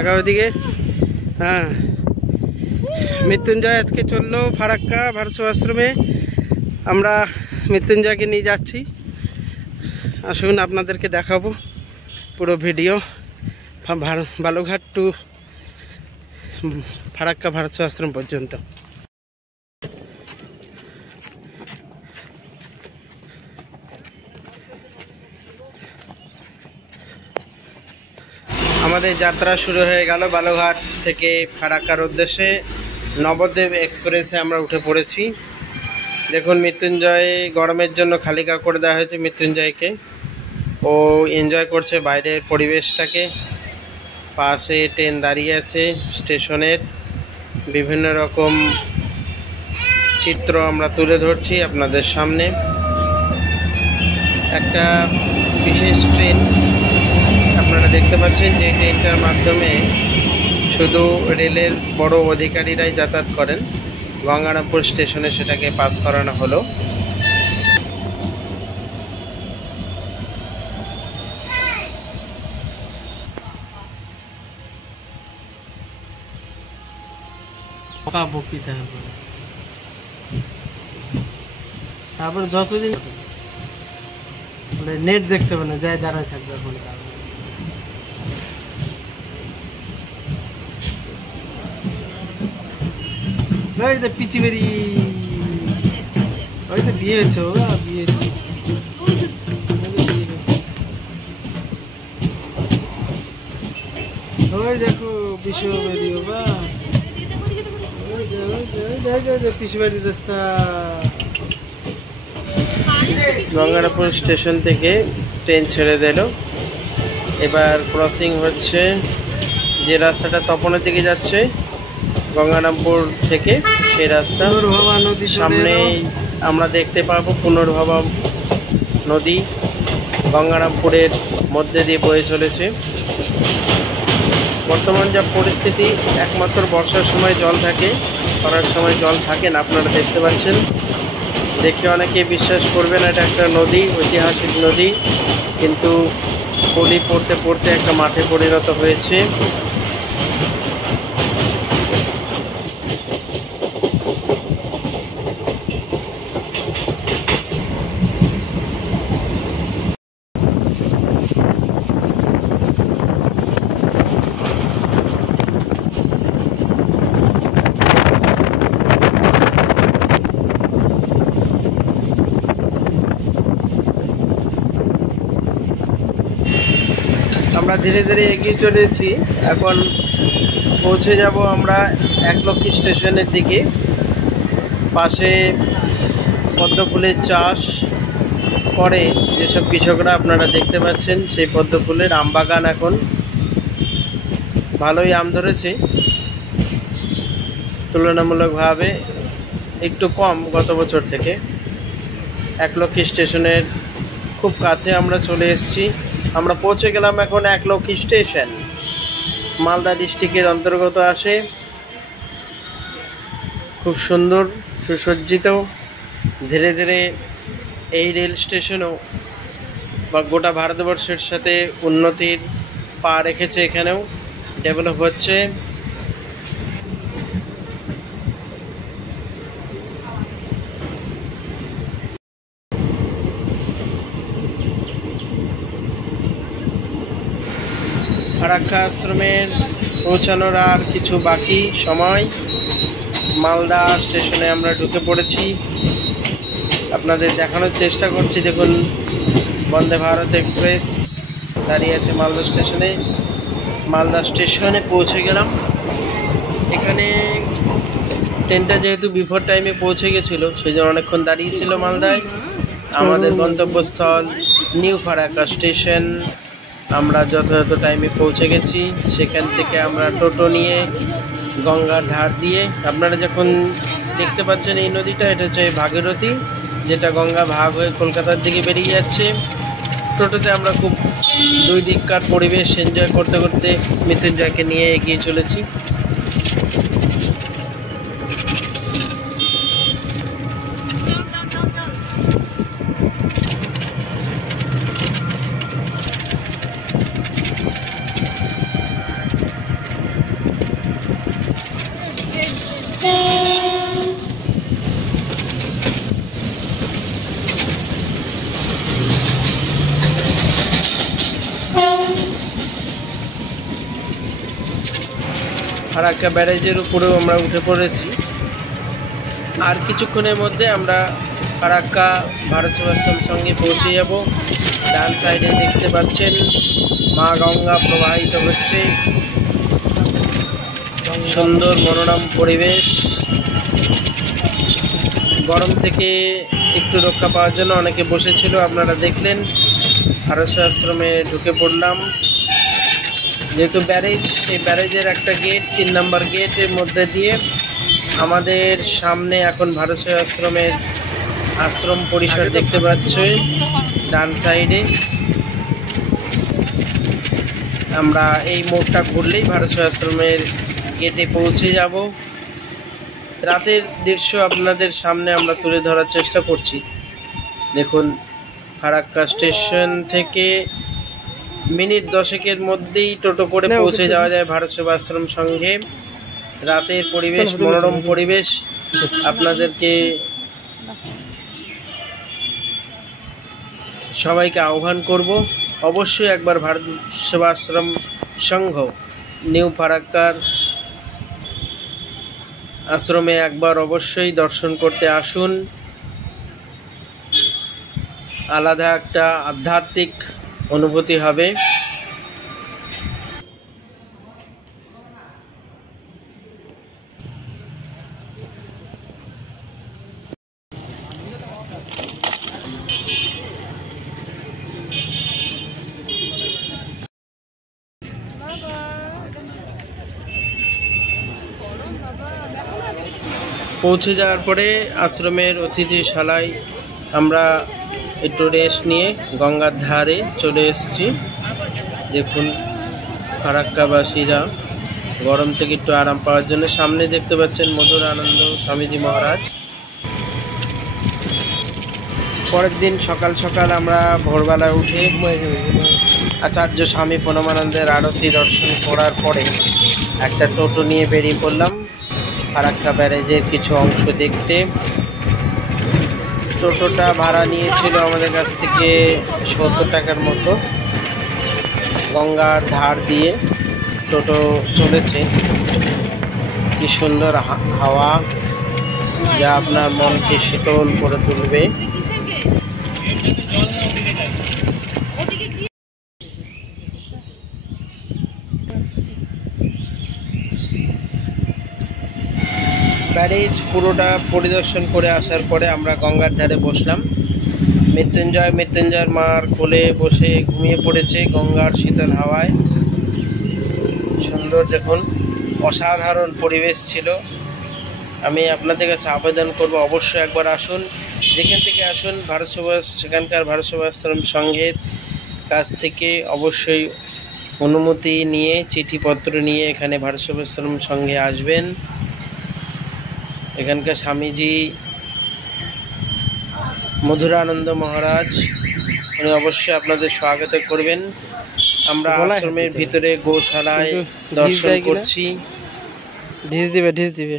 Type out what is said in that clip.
দেখাও ওদিকে। হ্যাঁ, মৃত্যুঞ্জয় আজকে চললো ফারাক্কা ভারত সেবাশ্রমে। আমরা মৃত্যুঞ্জয়কে নিয়ে যাচ্ছি। আসুন আপনাদেরকে দেখাবো পুরো ভিডিও, বালুঘাট টু ফারাক্কা ভারত সেবাশ্রম পর্যন্ত। আমাদের যাত্রা শুরু হয়ে গেল বালুঘাট থেকে ফারাক্কার উদ্দেশ্যে। নবদ্বীপ এক্সপ্রেসে আমরা উঠে পড়েছি। দেখুন, মৃত্যুঞ্জয় গরমের জন্য খালিকা করে দেওয়া হয়েছে মৃত্যুঞ্জয়কে। ও এনজয় করছে বাইরের পরিবেশটাকে। পাশে ট্রেন দাঁড়িয়ে আছে স্টেশনের। বিভিন্ন রকম চিত্র আমরা তুলে ধরছি আপনাদের সামনে। একটা বিশেষ ট্রেন আপনারা দেখতে পাচ্ছেন, যে ট্রেনটার মাধ্যমে শুধু রেলের বড় অধিকারীরাই যাতায়াত করেন। গঙ্গারামপুর স্টেশনে সেটাকে পাস করানো হলো। তারপরে যতদিন নেট দেখতে পাবে না, যাই দাঁড়ায় থাকবে এখন। ওই তো পিচি বেরি, ওই তো বিয়ে হয়েছে, বিয়ে হয়েছে। ওই দেখো পিছু বেরি, পিছু বেরি রাস্তা। গঙ্গারামপুর স্টেশন থেকে ট্রেন ছেড়ে দিল। এবার ক্রসিং হচ্ছে, যে রাস্তাটা তপনের দিকে যাচ্ছে গঙ্গারামপুর থেকে, সেই রাস্তা। সামনেই আমরা দেখতে পাবো পুনর্ভবা নদী গঙ্গারামপুরের মধ্যে দিয়ে বয়ে চলেছে। বর্তমান যা পরিস্থিতি, একমাত্র বর্ষার সময় জল থাকে, খরার সময় জল থাকে না। আপনারা দেখতে পাচ্ছেন। দেখে অনেকে বিশ্বাস করবে না এটা একটা নদী, ঐতিহাসিক নদী, কিন্তু পলি পড়তে পড়তে একটা মাঠে পরিণত হয়েছে। আমরা ধীরে ধীরে এগিয়ে চলেছি। এখন পৌঁছে যাব আমরা একলক্ষী স্টেশনের দিকে। পাশে পদ্ম ফুলের চাষ করে যেসব কৃষকরা, আপনারা দেখতে পাচ্ছেন সেই পদ্ম ফুলের আমবাগান। এখন ভালোই আম ধরেছে, তুলনামূলকভাবে একটু কম গত বছর থেকে। একলক্ষী স্টেশনের খুব কাছে আমরা চলে এসেছি। আমরা পৌঁছে গেলাম এখন একলক্ষী স্টেশন, মালদা ডিস্ট্রিক্টের অন্তর্গত আসে। খুব সুন্দর সুসজ্জিত। ধীরে ধীরে এই রেল স্টেশনও বা গোটা ভারতবর্ষের সাথে উন্নতির পা রেখেছে। এখানেও ডেভেলপ হচ্ছে। ফারাক্কা আশ্রমের পৌঁছানোর আর কিছু বাকি সময়। মালদা স্টেশনে আমরা ঢুকে পড়েছি। আপনাদের দেখানোর চেষ্টা করছি। দেখুন, বন্দে ভারত এক্সপ্রেস দাঁড়িয়ে আছে মালদা স্টেশনে। মালদা স্টেশনে পৌঁছে গেলাম। এখানে ট্রেনটা যেহেতু বিফোর টাইমে পৌঁছে গেছিলো, সেই জন্য অনেকক্ষণ দাঁড়িয়েছিল মালদায়। আমাদের গন্তব্যস্থল নিউ ফারাক্কা স্টেশন। আমরা যথাযথ টাইমে পৌঁছে গেছি। সেখান থেকে আমরা টোটো নিয়ে গঙ্গার ধার দিয়ে, আপনারা যখন দেখতে পাচ্ছেন এই নদীটা, এটা হচ্ছে ভাগীরথী, যেটা গঙ্গা ভাগ হয়ে কলকাতার দিকে বেরিয়ে যাচ্ছে। টোটোতে আমরা খুব দুই দিককার পরিবেশ এনজয় করতে করতে মৃত্যুঞ্জয়কে নিয়ে এগিয়ে চলেছি। ফারাক্কা ব্যারেজের উপরেও আমরা উঠে পড়েছি। আর কিছুক্ষণের মধ্যে আমরা ফারাক্কা ভারত সেবাশ্রম সঙ্গে পৌঁছে যাব। ডান সাইডে দেখতে পাচ্ছেন মা গঙ্গা প্রবাহিত হচ্ছে, সুন্দর মনোরম পরিবেশ। গরম থেকে একটু রক্ষা পাওয়ার জন্য অনেকে বসেছিল, আপনারা দেখলেন। ভারত সেবাশ্রমে ঢুকে পড়লাম। যেহেতু ব্যারেজ, সেই ব্যারেজের একটা গেট, 3 নম্বর গেটের মধ্যে দিয়ে আমাদের সামনে এখন ভারত সেবাশ্রমের আশ্রম পরিসর দেখতে পাচ্ছি। ডান সাইডে আমরা এই মোড়টা ঘুরলেই ভারত সেবাশ্রমের গেটে পৌঁছে যাব। রাতের দৃশ্য আপনাদের সামনে আমরা তুলে ধরার চেষ্টা করছি। দেখুন, ফারাক্কা স্টেশন থেকে মিনিট 10-এর মধ্যেই টোটো করে পৌঁছে যাওয়া যায় ভারত সেবাশ্রম সংঘে। রাতের পরিবেশ, মনোরম পরিবেশ আপনাদেরকে সবাইকে আহ্বান করব, অবশ্যই একবার ভারত সেবাশ্রম সংঘ নিউ ফারাক্কার আশ্রমে একবার অবশ্যই দর্শন করতে আসুন। আলাদা একটা আধ্যাত্মিক অনুভূতি হবে। পৌঁছে যাওয়ার পরে আশ্রমের অতিথিশালায় আমরা একটু রেস্ট নিয়ে গঙ্গার ধারে চলে এসেছি। দেখুন, ফারাক্কাবাসীরা গরম থেকে একটু আরাম পাওয়ার জন্য সামনে দেখতে পাচ্ছেন মধুর আনন্দ স্বামীজি মহারাজ। পরের দিন সকাল সকাল আমরা ভোরবেলায় উঠে আচার্য স্বামী পরমানন্দের আরতি দর্শন করার পরে একটা টোটো নিয়ে বেরিয়ে পড়লাম ফারাক্কা ব্যারেজের কিছু অংশ দেখতে। টোটোটা ভাড়া নিয়েছিল আমাদের কাছ থেকে 70 টাকার মতো। গঙ্গার ধার দিয়ে টোটো চলেছে। কি সুন্দর হাওয়া, যা আপনার মনকে শীতল করে তুলবে। ব্যারেজ পুরোটা পরিদর্শন করে আসার পরে আমরা গঙ্গার ধারে বসলাম। মৃত্যুঞ্জয় মার কোলে বসে ঘুমিয়ে পড়েছে গঙ্গার শীতল হাওয়ায়। সুন্দর, দেখুন, অসাধারণ পরিবেশ ছিল। আমি আপনাদের কাছে আবেদন করব, অবশ্যই একবার আসুন। যেখান থেকে আসুন, সেখানকার ভারত সেবাশ্রম সংঘের কাছ থেকে অবশ্যই অনুমতি নিয়ে, চিঠিপত্র নিয়ে এখানে ভারত সেবাশ্রম সংঘে আসবেন। এখানকার স্বামীজি মধুরানন্দ মহারাজ, উনি অবশ্যই আপনাদের স্বাগত করবেন। আমরা আশ্রমের ভিতরে গোশালায় দর্শন করছি। ঢিস দিবে